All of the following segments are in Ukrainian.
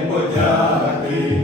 подяки.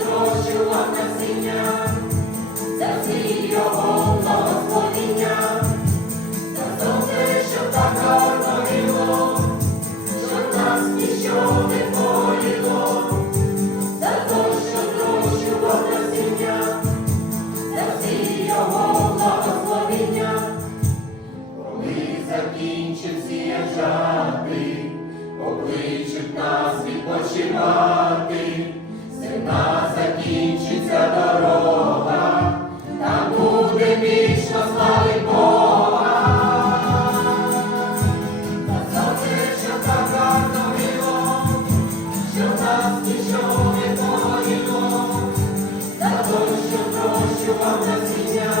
Божила насіння, за всі його благословіння, за все, що так гарно горіло, що нас ніщо не боліло, за то, що зрощував насіння, за всі його благословіння, коли закінчив сіяжати, покличуть нас відпочивати. Tonight. Бога насіння.